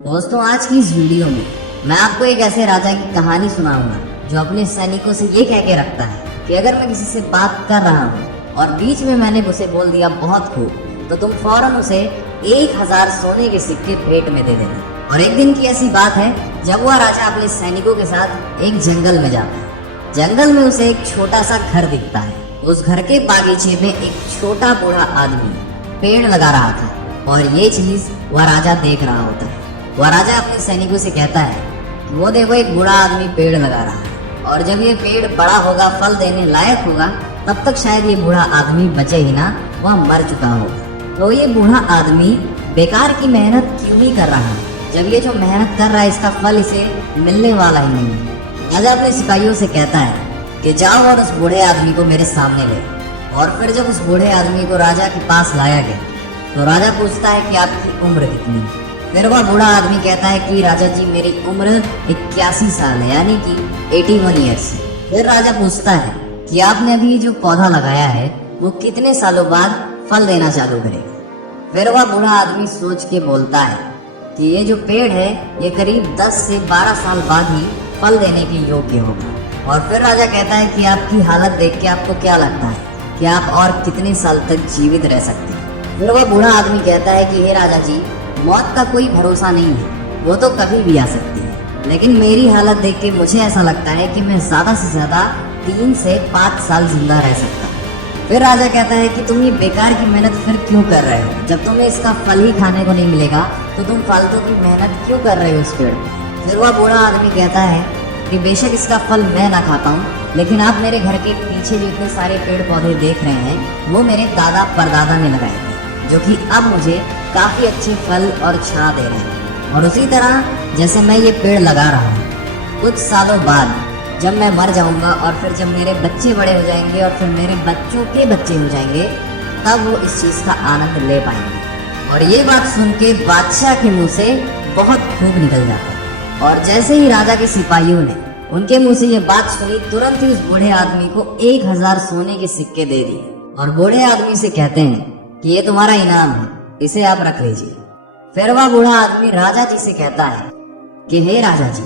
दोस्तों, आज की इस वीडियो में मैं आपको एक ऐसे राजा की कहानी सुनाऊंगा जो अपने सैनिकों से ये कह के रखता है कि अगर मैं किसी से बात कर रहा हूँ और बीच में मैंने उसे बोल दिया बहुत खूब, तो तुम फौरन उसे 1000 सोने के सिक्के पेट में दे देना। और एक दिन की ऐसी बात है जब वह राजा अपने सैनिकों के साथ एक जंगल में जाता है। जंगल में उसे एक छोटा सा घर दिखता है। उस घर के बागीचे में एक छोटा बूढ़ा आदमी पेड़ लगा रहा था और ये चीज वह राजा देख रहा होता है। वह राजा अपने सैनिकों से कहता है कि वो देखो, एक बूढ़ा आदमी पेड़ लगा रहा है और जब ये पेड़ बड़ा होगा, फल देने लायक होगा, तब तक शायद ये बूढ़ा आदमी बचे ही ना, वह मर चुका होगा। तो ये बूढ़ा आदमी बेकार की मेहनत क्यों ही कर रहा है जब ये जो मेहनत कर रहा है इसका फल इसे मिलने वाला ही नहीं है। राजा अपने सिपाहियों से कहता है कि जाओ और उस बूढ़े आदमी को मेरे सामने ले। और फिर जब उस बूढ़े आदमी को राजा के पास लाया गया तो राजा पूछता है कि आपकी उम्र कितनी है। फिर वह बूढ़ा आदमी कहता है कि राजा जी, मेरी उम्र 81 साल है, यानी कि 81 ईयर्स। फिर राजा पूछता है कि आपने अभी जो पौधा लगाया है वो कितने सालों बाद फल देना चालू करेगा। फिर वह बूढ़ा आदमी सोच के बोलता है कि ये जो पेड़ है ये करीब 10 से 12 साल बाद ही फल देने के योग्य होगा। और फिर राजा कहता है कि आपकी हालत देख के आपको क्या लगता है कि आप और कितने साल तक जीवित रह सकते हैं। फिर वह बूढ़ा आदमी कहता है कि हे राजा जी, मौत का कोई भरोसा नहीं है, वो तो कभी भी आ सकती है, लेकिन मेरी हालत देख के मुझे ऐसा लगता है कि मैं ज्यादा से ज्यादा 3 से 5 साल जिंदा रह सकता हूँ। फिर राजा कहता है कि तुम ये बेकार की मेहनत फिर क्यों कर रहे हो? जब तुम्हें इसका फल ही खाने को नहीं मिलेगा तो तुम फालतू की मेहनत क्यों कर रहे हो इस पेड़ पर? फिर वह बूढ़ा आदमी कहता है कि बेशक इसका फल मैं ना खाता हूँ, लेकिन आप मेरे घर के पीछे जो इतने सारे पेड़ पौधे देख रहे हैं वो मेरे दादा परदादा ने लगाए थे, जो कि अब मुझे काफी अच्छे फल और छां दे रहे हैं। और उसी तरह जैसे मैं ये पेड़ लगा रहा हूँ, कुछ सालों बाद जब मैं मर जाऊंगा और फिर जब मेरे बच्चे बड़े हो जाएंगे और फिर मेरे बच्चों के बच्चे हो जाएंगे, तब वो इस चीज का आनंद ले पाएंगे। और ये बात सुन के बादशाह के मुंह से बहुत खूब निकल जाता है। और जैसे ही राजा के सिपाहियों ने उनके मुंह से ये बात सुनी, तुरंत ही उस बूढ़े आदमी को 1000 सोने के सिक्के दे दिए और बूढ़े आदमी से कहते हैं कि ये तुम्हारा इनाम है, इसे आप रख लीजिए। फिर वह बूढ़ा आदमी राजा जी से कहता है कि हे राजा जी,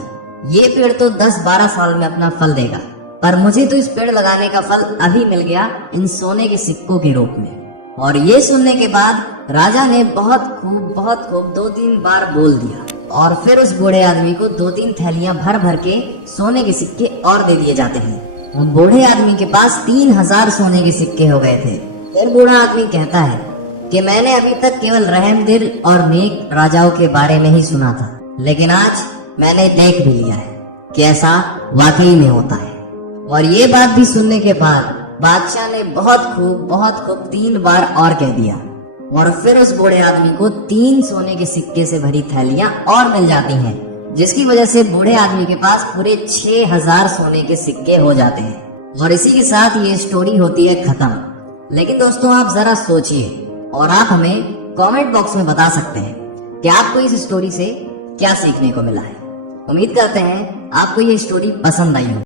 ये पेड़ तो 10-12 साल में अपना फल देगा, पर मुझे तो इस पेड़ लगाने का फल अभी मिल गया इन सोने के सिक्कों के रूप में। और ये सुनने के बाद राजा ने बहुत खूब 2-3 बार बोल दिया और फिर उस बूढ़े आदमी को 2-3 थैलियां भर भर के सोने के सिक्के और दे दिए जाते हैं। उन बूढ़े आदमी के पास 3000 सोने के सिक्के हो गए थे। फिर बूढ़ा आदमी कहता है कि मैंने अभी तक केवल रहमदिल और नेक राजाओं के बारे में ही सुना था, लेकिन आज मैंने देख भी लिया है कि ऐसा वाकई में होता है। और ये बात भी सुनने के बाद बादशाह ने बहुत खूब 3 बार और कह दिया और फिर उस बूढ़े आदमी को 3 सोने के सिक्के से भरी थैलियां और मिल जाती हैं, जिसकी वजह से बूढ़े आदमी के पास पूरे 6000 सोने के सिक्के हो जाते हैं। और इसी के साथ ये स्टोरी होती है खत्म। लेकिन दोस्तों, आप जरा सोचिए और आप हमें कमेंट बॉक्स में बता सकते हैं कि आपको इस स्टोरी से क्या सीखने को मिला है। उम्मीद करते हैं आपको ये स्टोरी पसंद आई हो।